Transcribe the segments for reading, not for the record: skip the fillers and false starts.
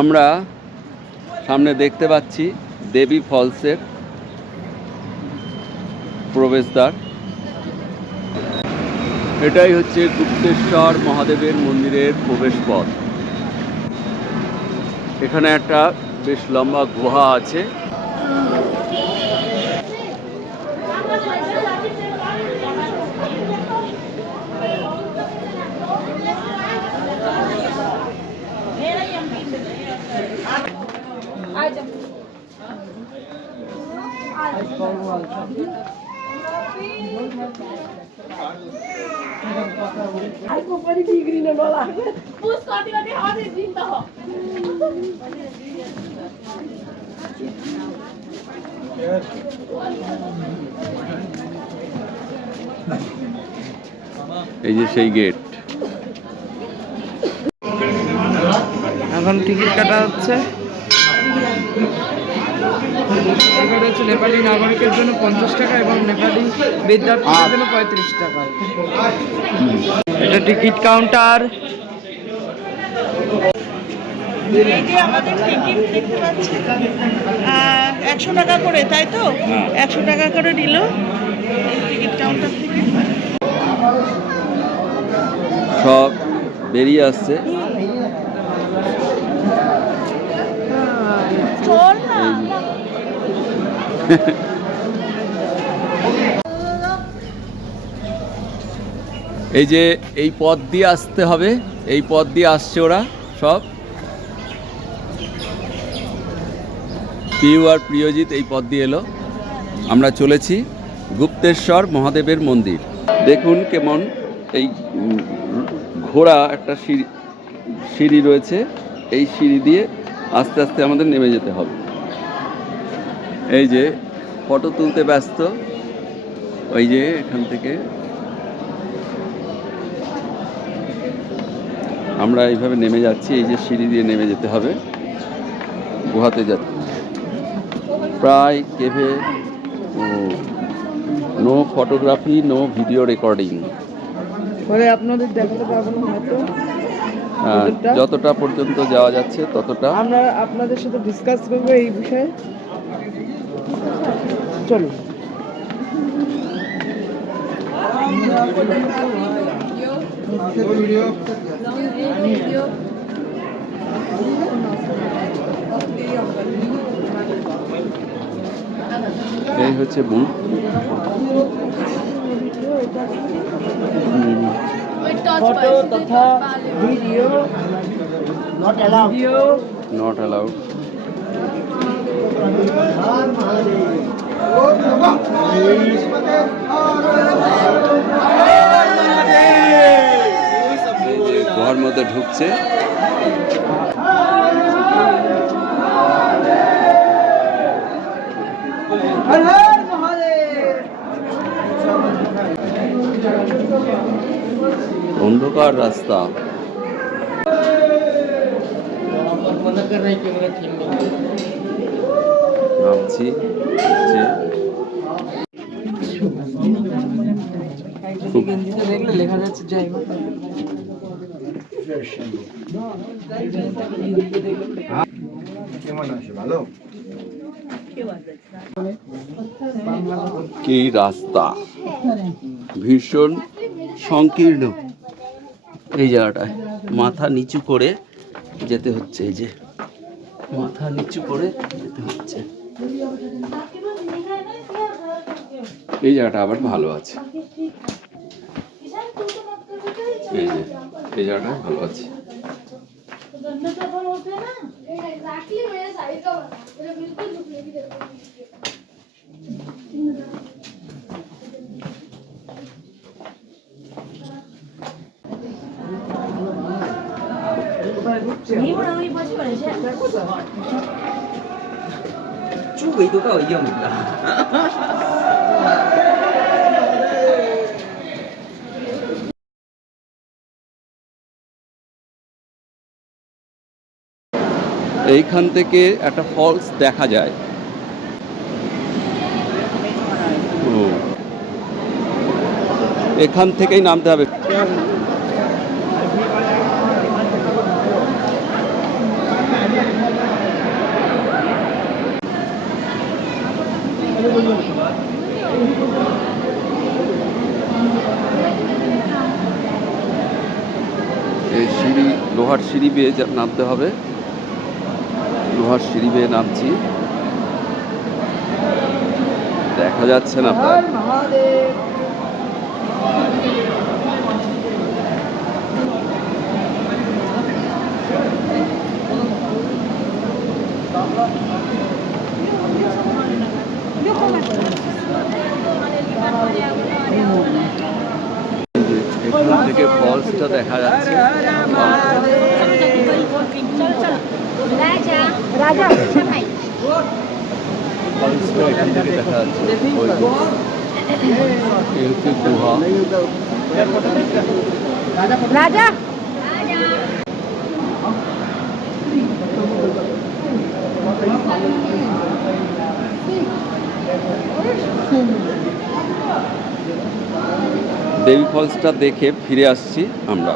আমরা সামনে দেখতে পাচ্ছি দেবী ফলসের প্রবেশদ্বার। এটাই হচ্ছে গুপ্তেশ্বর মহাদেবের মন্দিরের প্রবেশ পথ। এখানে একটা বেশ লম্বা গুহা আছে। এই যে সেই গেট। এখন টিকিট কাটা হচ্ছে। টিকিট হচ্ছে নেপালি নাগরিকের জন্য 50 টাকা এবং নেপালি বিদ্যার্থীদের জন্য 35 টাকা। এটা টিকিট কাউন্টার। এই যে আমাদের টিকিট দেখতে পাচ্ছি 100 টাকা করে, তাই তো? 100 টাকা করে নিল এই টিকিট কাউন্টার থেকে। সব বেরিয়ে আসছে। এই যে এই পথ দিয়ে আসতে হবে, এই পথ দিয়ে আসছে ওরা সব। পিউ আর প্রিয়জিৎ এই পথ দিয়ে এলো। আমরা চলেছি গুপ্তেশ্বর মহাদেবের মন্দির। দেখুন কেমন এই ঘোড়া একটা সিঁড়ি রয়েছে, এই সিঁড়ি দিয়ে আস্তে আস্তে আমাদের নেমে যেতে হবে। এই যে ফটো তুলতে ব্যস্ত, ওই যে এখান থেকে আমরা এইভাবে নেমে যাচ্ছি। এই যে সিঁড়ি দিয়ে নেমে যেতে হবে, গুহাতে যাচ্ছি প্রায় কেভে। No photography, no video recording. পরে আপনাদের দেখাতে পারবো না হয়তো, যতটা পর্যন্ত যাওয়া যাচ্ছে ততটা আমরা আপনাদের সাথে ডিসকাস করবো এই বিষয়ে। চলুন। এই হচ্ছে বুথ। ফটো তথা ভিডিও নট অ্যালাউড। গুহার মধ্যে ঢুকছে। অন্ধকার রাস্তা। নামছি। দেখলে লেখা যাচ্ছে জয় মা। কি রাস্তা, ভীষণ সংকীর্ণ। এই জায়গাটায় মাথা নিচু করে যেতে হচ্ছে। এই যে মাথা নিচু করে যেতে হচ্ছে। এই জায়গাটা আবার ভালো আছে। এই যে এই জায়গাটা ভালো আছে। এইখান থেকে একটা ফলস দেখা যায়। এখান থেকেই নামতে হবে। সিঁড়ি বেয়ে নামতে হবে, লোহার সিঁড়ি বেয়ে নামছি, দেখা যাচ্ছে না প্রায়। এখান থেকে ফলসটা দেখা যাচ্ছে। ফলসটা এখান থেকে দেখা যাচ্ছে। এই হচ্ছে গুহা। রাজা দেবী ফলসটা দেখে ফিরে আসছি আমরা।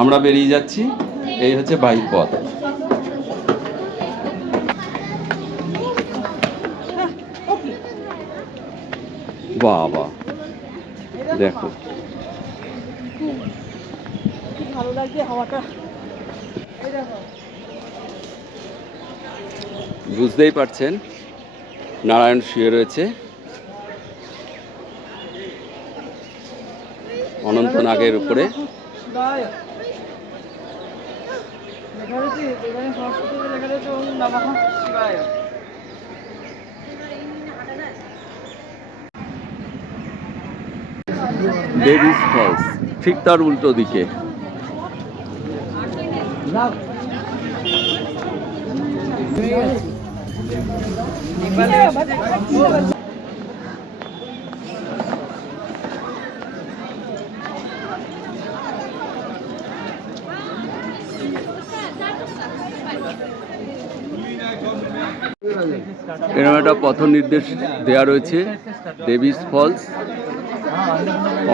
আমরা বেরিয়ে যাচ্ছি, এই হচ্ছে বাহির পথ। বাবা দেখো, ভালো লাগছে হাওয়াটা। বুঝতেই পারছেন নারায়ণ শুয়ে রয়েছে, অনন্তনাগের উপরে। দেবীজ ফলস ঠিক তার উল্টো দিকে। এরকম একটা পথ নির্দেশ দেওয়া রয়েছে, দেবীজ ফলস,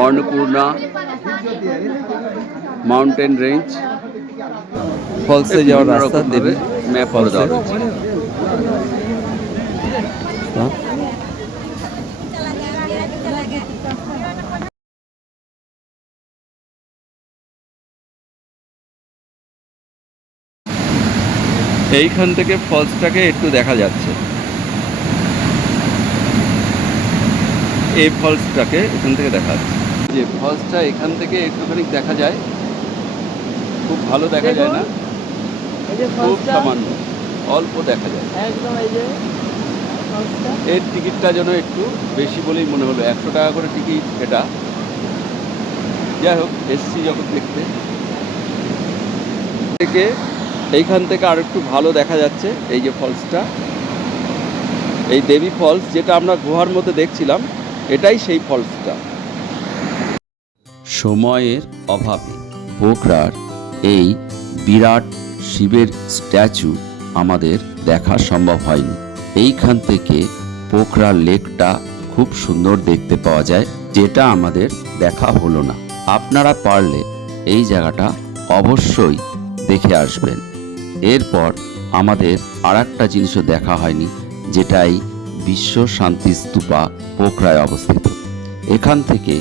অন্নপূর্ণা মাউন্টেন রেঞ্জ। ফলসে যাওয়ার রাস্তা দেবে ম্যাপ করে দেওয়া রয়েছে। এইখান থেকে ফলসটাকে একটু দেখা যাচ্ছে, এই ফলসটাকে এখান থেকে দেখা যাচ্ছে। যে ফলসটা এখান থেকে একটুখানি দেখা যায়, খুব ভালো দেখা যায় না, খুব সামান্য অল্প দেখা যায়। এর টিকিটটা যেন একটু বেশি বলেই মনে হলো, 100 টাকা করে টিকিট এটা। যাই হোক, এসছি যখন দেখতে, থেকে এইখান থেকে আর একটু ভালো দেখা যাচ্ছে এই যে ফলসটা, এই দেবী ফলস যেটা আমরা গুহার মধ্যে দেখছিলাম, এটাই সেই ফলসটা। সময়ের অভাবে পোখরার এই বিরাট শিবের স্ট্যাচু আমাদের দেখা সম্ভব হয়নি। এইখান থেকে পোখরা লেকটা খুব সুন্দর দেখতে পাওয়া যায়, যেটা আমাদের দেখা হলো না। আপনারা পারলে এই জায়গাটা অবশ্যই দেখে আসবেন। এরপর আমাদের আরেকটা জিনিসও দেখা হয়নি, যেটাই বিশ্ব শান্তি স্তূপা পোখরায় অবস্থিত। এখান থেকে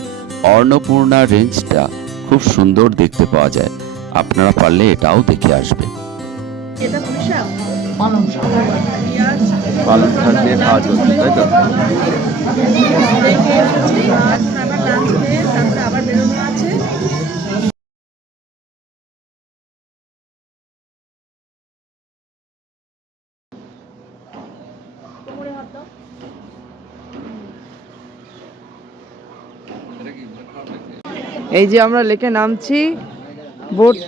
অন্নপূর্ণা রেঞ্জটা খুব সুন্দর দেখতে পাওয়া যায়, আপনারা পারলে এটাও দেখে আসবেন। এটা পুঁইশাক, পালং শাক দিয়ে খাওয়া চলছে, তাই তো? দেখে এসেছি, এখন আবার লাঞ্চ খেয়ে তারপরে আবার বেরোনো আছে। এই যে আমরা লেকে নামছি বোট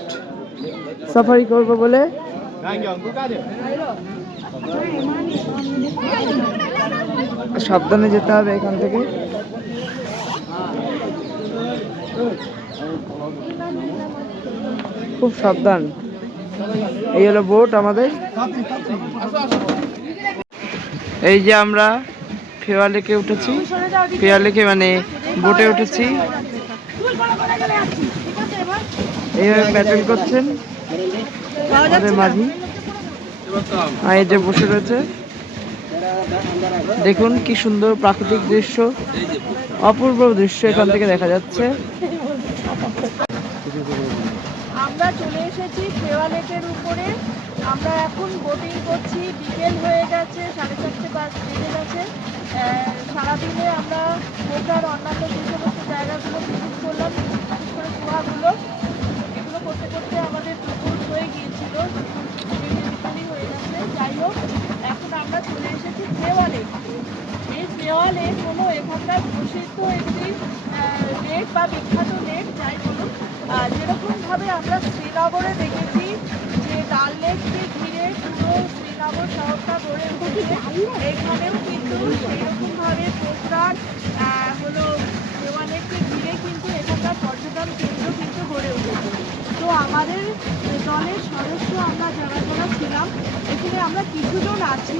সাফারি করব বলে। সাবধানে যেতে হবে এখান থেকে। খুব সাবধান। এই হলো বোট আমাদের। এই যে আমরা ফেওয়া লেকে উঠেছি, ফেওয়া লেকে মানে বোটে উঠেছি। এইভাবে প্যাটেল করছেন আমাদের মাঝি। আর এই যে বসে রয়েছে, দেখুন কি সুন্দর প্রাকৃতিক দৃশ্য, অপূর্ব দৃশ্য এখান থেকে দেখা যাচ্ছে। আমরা চলে এসেছি ফেওয়া লেকের উপরে। আমরা এখন বোটিং করছি। বিকেল হয়ে গেছে, 4:30 বেজে গেছে। সারাদিনে আমরা গোটার অন্যান্য যে সমস্ত জায়গাগুলো ভিজিট করলাম, বিশেষ করে গুহাগুলো, এগুলো করতে করতে আমাদের দুপুর হয়ে গিয়েছিল, বিকেলই হয়ে গেছে। যাই হোক, এখন আমরা চলে এসেছি ফেওয়া লেক। এই ফেওয়া লেক হলো এখানকার প্রসিদ্ধ একটি লেক বা বিখ্যাত লেক, যাই বলুন। যেরকমভাবে আমরা শ্রীনগরে দেখেছি যে ডাল লেককে ঘিরে পুরো শ্রীনগর শহরটা গড়ে উঠেছে, এখানেও কিন্তু সেইরকমভাবে পোখরার হলো ফেওয়া লেককে ঘিরে কিন্তু এখানকার পর্যটন কেন্দ্র কিন্তু গড়ে উঠেছে। তো আমাদের দলের সদস্য আমরা যারা যারা ছিলাম, এখানে আমরা কিছুজন আছি,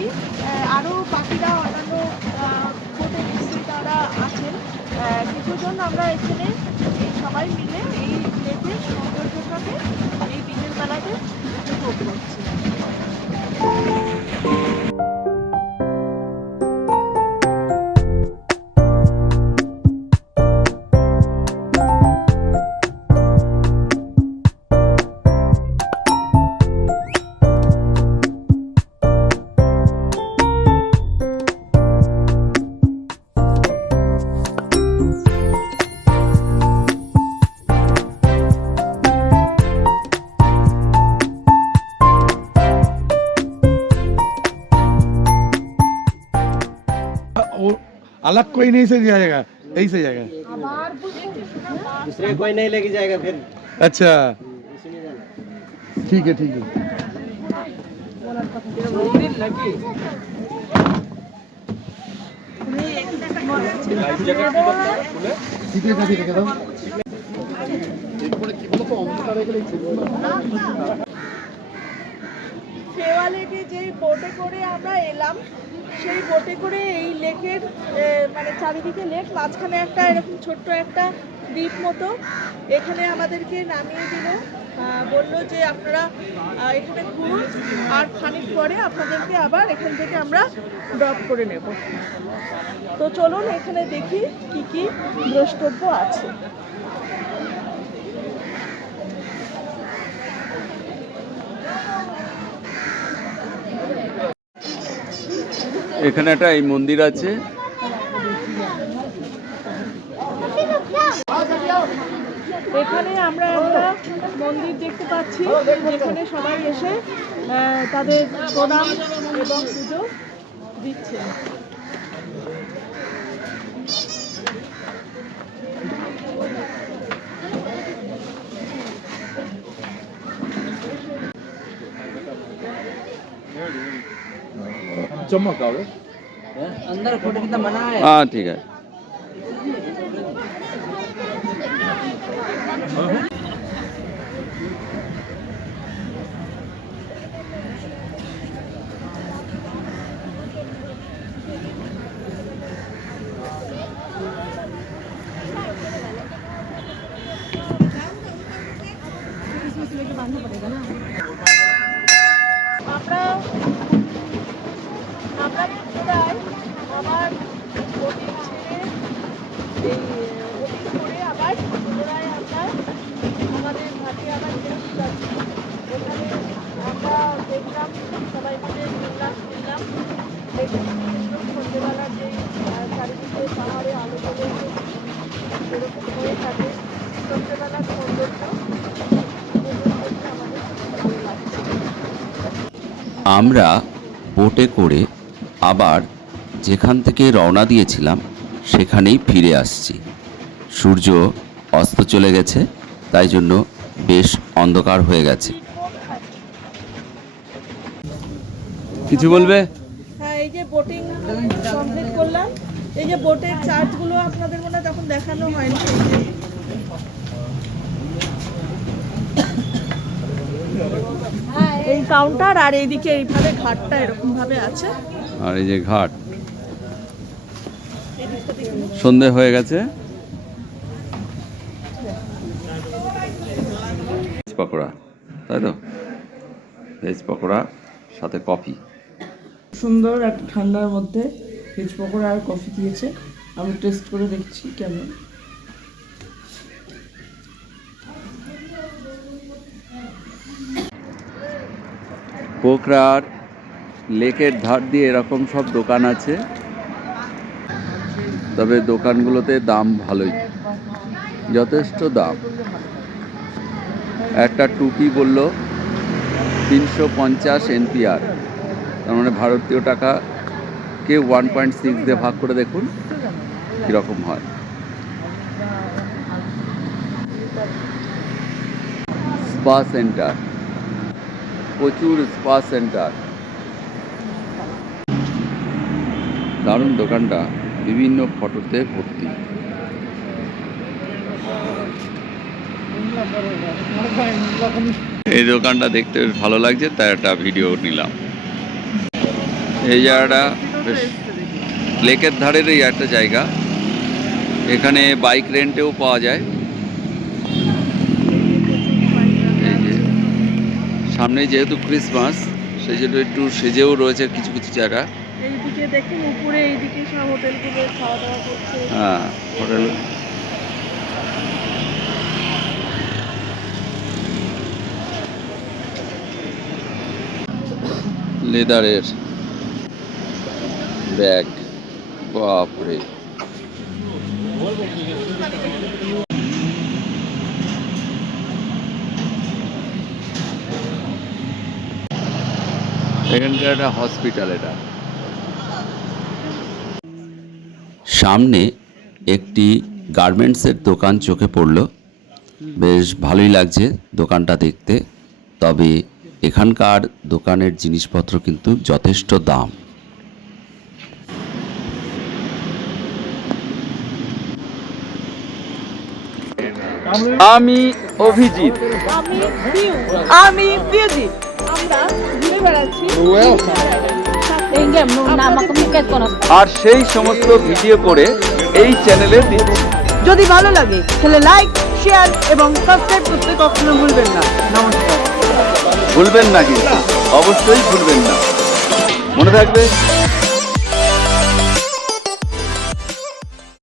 আরও বাকিরা অন্যান্য বোটে নিশ্চয়ই তারা আছেন। কিছুজন আমরা এখানে সবাই মিলে এই লেকের সৌন্দর্যটাকে এই বিকেলবেলাতে উপভোগ করছি। अलग कोई नहीं से जाएगा, यही से जाएगा। दूसरे कोई नहीं लेके जाएगा फिर। अच्छा ठीक है ठीक है। ফেওয়া লেকে যে বোটে করে আমরা এলাম, সেই বোটে করে এই লেকের মানে চারিদিকে লেক, মাঝখানে একটা এরকম ছোট্ট একটা দ্বীপ মতো, এখানে আমাদেরকে নামিয়ে দিল। বললো যে আপনারা এখানে ঘুরুন, আর খানিক পরে আপনাদেরকে আবার এখান থেকে আমরা ড্রপ করে নেব। তো চলুন এখানে দেখি কি কি দ্রষ্টব্য আছে। এখানে একটা এই মন্দির আছে। এখানে আমরা একটা মন্দির দেখতে পাচ্ছি, যেখানে সবাই এসে তাদের প্রণাম এবং পুজো দিচ্ছে। अंदर फोटो कितना मना है। हाँ ठीक है। আমরা পুনরায় আবার বোটিং ছেড়ে এই বোটিং করে আবার পুনরায় আমরা আমাদের ঘাটে আবার ফেরত যাচ্ছি। ওখানে আমরা দেখলাম, সবাই মিলে ঘুরলাম ফিরলাম, দেখলাম সন্ধ্যেবেলার যে চারিদিকে পাহাড়ে আলো জ্বলে উঠেছে, সেরকম হয়ে থাকে সন্ধ্যেবেলার সৌন্দর্য আমাদের ভালো লাগছে। আমরা বোটে করে আবার যেখান থেকে রওনা দিয়েছিলাম সেখানেই ফিরে আসছি। সূর্য অস্ত চলে গেছে, তাই জন্য বেশ অন্ধকার হয়ে গেছে। কিছু বলবে? হ্যাঁ, এই যে বোটিং কমপ্লিট করলাম, এই যে বোটের চার্জগুলো আপনাদের মনে তখন দেখানো হয়নি। এই কাউন্টার, আর এইদিকে এইভাবে ঘাটটা এরকম ভাবে আছে। আর এই যে ঘাট, সন্ধে হয়ে গেছে। ভেজ পকোড়া, তাই তো? ভেজ পকোড়া সাথে কফি। সুন্দর একটা ঠান্ডার মধ্যে ভেজ পকোড়া আর কফি দিয়েছে, আমি টেস্ট করে দেখছি কেমন। পোখরার লেকের ধার দিয়ে এরকম সব দোকান আছে, তবে দোকানগুলোতে দাম ভালোই, যথেষ্ট দাম। একটা টুপি বলল 350 NPR, তার মানে ভারতীয় টাকাকে 1.6 দিয়ে ভাগ করে দেখুন কীরকম হয়। স্পা সেন্টার, প্রচুর স্পা সেন্টার, দারুণ দোকানটা, বিভিন্ন ফটোতে ভর্তি। এই দোকানটা দেখতে বেশ ভালো লাগছে, তাই একটা ভিডিও নিলাম। এই জায়গাটা বেশ লেকের ধারেরই একটা জায়গা, এখানে বাইক রেন্টেও পাওয়া যায়। এই যে সামনে যেহেতু ক্রিসমাস, সেই জন্য একটু সেজেও রয়েছে কিছু কিছু জায়গা। এইদিকে দেখুন উপরে এইদিকে সব হোটেলগুলো খাওয়া দাওয়া করছে। হ্যাঁ, হোটেল। লেদারের ব্যাগ, বাপরে। এখানকার একটা হসপিটাল এটা। সামনে একটি গার্মেন্টসের দোকান চোখে পড়ল, বেশ ভালোই লাগছে দোকানটা দেখতে, তবে এখানকার দোকানের জিনিসপত্র কিন্তু যথেষ্ট দাম। আমি অভিজিৎ, আমি প্রিয়জিৎ, আমরা ঘুরে বেড়াচ্ছি। আর সেই সমস্ত ভিডিও করে এই চ্যানেলে দিচ্ছি। যদি ভালো লাগে তাহলে লাইক, শেয়ার এবং সাবস্ক্রাইব করতে কখনো ভুলবেন না। নমস্কার। ভুলবেন না, কিন্তু অবশ্যই ভুলবেন না, মনে থাকবে।